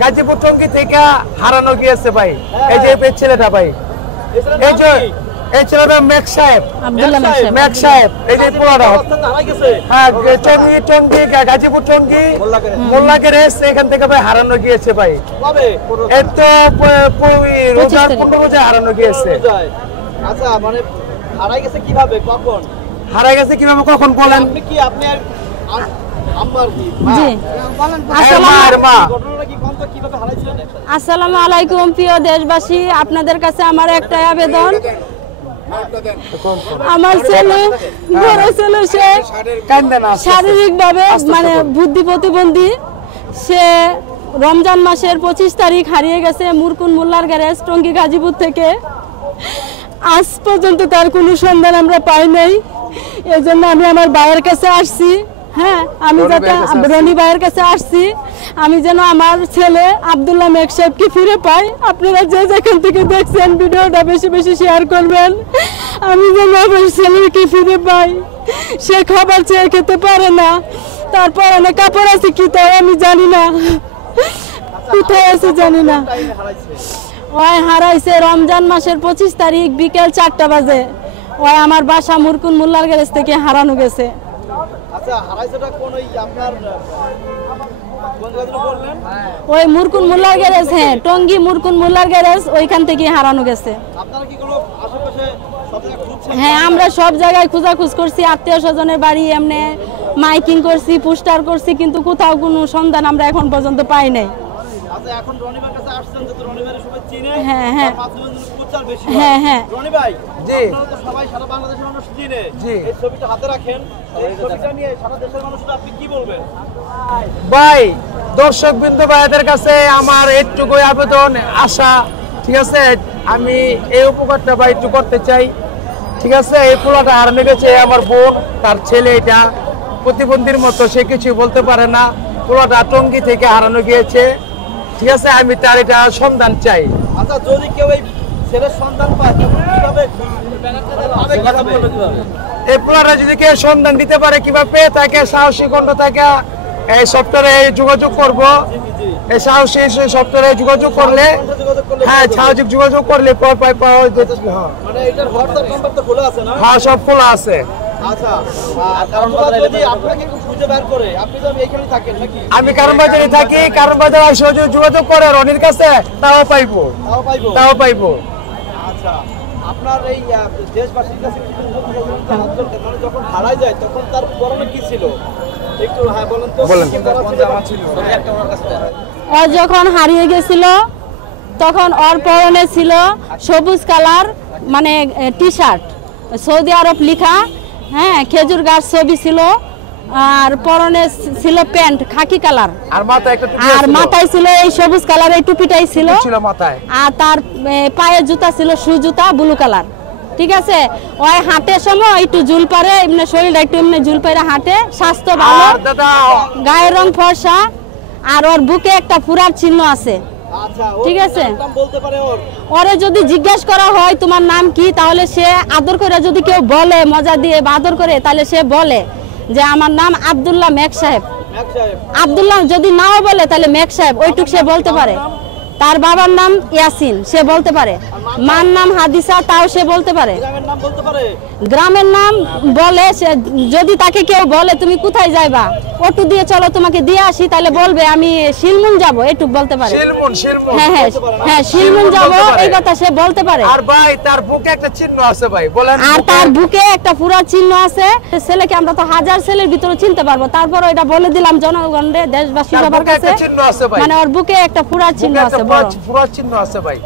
গাজীপুর টঙ্গী থেকে হারানো গিয়েছে ভাই। এই যে এই ছেলেটা ভাই, এই যে এই ছেলেটা মেক সাহেব, মেক সাহেব, এই যে পুরোটা হ্যাঁ টঙ্গী গাজীপুর টঙ্গী মোল্লাকে রেস এখান থেকে ভাই হারানো গিয়েছে ভাই। এই তো রোজার 15 রোজা হারানো গিয়েছে। আচ্ছা মানে হারাই গেছে কিভাবে, কখন হারাই গেছে কিভাবে কখন বলেন? আপনি কি আপনি আম্মার কি জি ঘটনাটা কি কোন তো কিভাবে হারাইছিলেন? আসসালামু আলাইকুম প্রিয় দেশবাসী, আপনাদের কাছে আমার একটাই আবেদন, আমার ছেলে বড় ছেলে সে শারীরিকভাবে মানে বুদ্ধি প্রতিবন্ধী, সে রমজান মাসের 25 তারিখ হারিয়ে গেছে মুরকুন মোল্লার গ্যারেজ টঙ্গী গাজীপুর থেকে। আজ পর্যন্ত তার কোনো সন্ধান আমরা পাই নাই। এজন্য আমি আমার ভাইয়ের কাছে আসছি, হ্যাঁ আমি যাতে রনি ভাইয়ের কাছে আসছি, আমি যেন আমার ছেলে আব্দুল্লাহ মেক সাহেবকে ফিরে পাই। আপনারা যে যেখান থেকে দেখছেন ভিডিওটা বেশি বেশি শেয়ার করবেন, আমি যেন আমার ছেলেকে ফিরে পাই। সে খাবার চেয়ে খেতে পারে না, তারপর অনেক কাপড় আছে কি তাই আমি জানি না, কোথায় আছে জানি না। ওই হারাইছে রমজান মাসের 25 তারিখ বিকেল 4টা বাজে। ওই আমার বাসা মুরকুন মোল্লার গ্যারেজ থেকে হারানো গেছে। আচ্ছা হারাইছেটা কোন ওই আপনার কোন জায়গা বললেন? ওই মুরকুন মোল্লার গ্যারেজ, হ্যাঁ টঙ্গী মুরকুন মোল্লার গ্যারেজ, ওইখান থেকে হারানো গেছে। আপনারা কি কোনো আশেপাশে সব জায়গায় খুঁজছেন? হ্যাঁ আমরা সব জায়গায় খোঁজাখুঁজ করছি, আত্মীয় স্বজনের বাড়ি এমনি মাইকিং করছি, পোস্টার করছি, কিন্তু কোথাও কোনো সন্ধান আমরা এখন পর্যন্ত পাই নাই। আচ্ছা এখন রনি ভাইয়ের কাছে আসছেন, যে রনি ভাইয়ের সবাই চিনে, হ্যাঁ হ্যাঁ প্রচার বেশি। হ্যাঁ হ্যাঁ রনি ভাই জি, আপনারা তো সবাই সারা বাংলাদেশের মানুষ চিনে, জি এই ছবিটা হাতে রাখেন, এই ছবিটা নিয়ে সারা দেশের মানুষরা আপনি কি বলবেন? ভাই দর্শক বিন্দু ভাইদের কাছে আমার একটুকুই আবেদন আশা, ঠিক আছে আমি এই উপকারটা ভাই একটু করতে চাই, ঠিক আছে। এই পোলাটা হারানো গেছে আমার বোন, তার ছেলে, এটা প্রতিবন্ধীর মতো, সে কিছু বলতে পারে না। পোলাটা টঙ্গী থেকে হারানো গিয়েছে, ঠিক আছে আমি তার এটা সন্ধান চাই। আচ্ছা যদি কেউ এই ছেলের সন্ধান পায় তখন কিভাবে এই পোলাটা যদি কেউ সন্ধান দিতে পারে, কিভাবে পেয়ে থাকে, সাহসী কণ্ঠ থাকে এই সফটওয়্যারে যোগাযোগ করব, এই সাহসী সফটওয়্যারে যোগাযোগ করলে, হ্যাঁ সামাজিক যোগাযোগ করলে পাওয়া যেতে। মানে এটার হোয়াটসঅ্যাপ নাম্বার তো খোলা আছে না? হ্যাঁ সব খোলা আছে। আচ্ছা কারণ যদি আপনাকে কেউ খুঁজে বের করে, আপনি তো এইখানেই থাকেন নাকি? আমি কারণ বাজারে থাকি, কারণ বাজারে সহজে যোগাযোগ করে রনির কাছে, তাও পাইবো। আচ্ছা আপনার এই দেশবাসীর কাছে মানে যখন হারায় যায় তখন তার পরনে কি ছিল একটু হ্যাঁ বলেন তো? ও যখন হারিয়ে গেছিল তখন ওর পরনে ছিল সবুজ কালার মানে টি শার্ট, সৌদি আরব লেখা, হ্যাঁ খেজুর গাছ ছবি ছিল, আর পরনে ছিল প্যান্ট খাকি কালার, আর মাথায় ছিল এই সবুজ কালার এই টুপিটাই ছিল মাথায়, আর তার পায়ে জুতা ছিল শু জুতা ব্লু কালার, ঠিক আছে। ওই হাঁটে সময় একটু ঝুল পারে, এমনি শরীরটা একটু এমনি ঝুল পারে হাঁটে, স্বাস্থ্য ভালো, গায়ের রং ফর্সা, আর ওর বুকে একটা ফুরার চিহ্ন আছে, ঠিক আছে। ওরে যদি জিজ্ঞেস করা হয় তোমার নাম কি, তাহলে সে আদর করে যদি কেউ বলে মজা দিয়ে বা আদর করে, তাহলে সে বলে যে আমার নাম আব্দুল্লাহ মেক সাহেব। আব্দুল্লাহ যদি নাও বলে তাহলে মেক সাহেব ওইটুক সে বলতে পারে। তার বাবার নাম ইয়াসিন, সে বলতে পারে। মার নাম হাদিসা, তাও সে বলতে পারে। গ্রামের নাম বলে সে, যদি তাকে কেউ বলে তুমি কোথায় যাইবা, অটো দিয়ে চলো তোমাকে দিয়ে আসি, তাহলে বলবে আমি শিলমুন যাব, এটুক বলতে পারে। হ্যাঁ হ্যাঁ হ্যাঁ শিলমুন যাব, এই কথা সে বলতে পারে। আর ভাই তার বুকে একটা চিহ্ন আছে ভাই, বলেন। আর তার বুকে একটা পুরা চিহ্ন আছে। ছেলেকে আমরা তো হাজার ছেলের ভিতরে চিনতে পারবো, তারপর এটা বলে দিলাম জনগণের, দেশবাসী সবার কাছে, মানে ওর বুকে একটা পুরা চিহ্ন আছে, পুরা চিহ্ন আছে ভাই।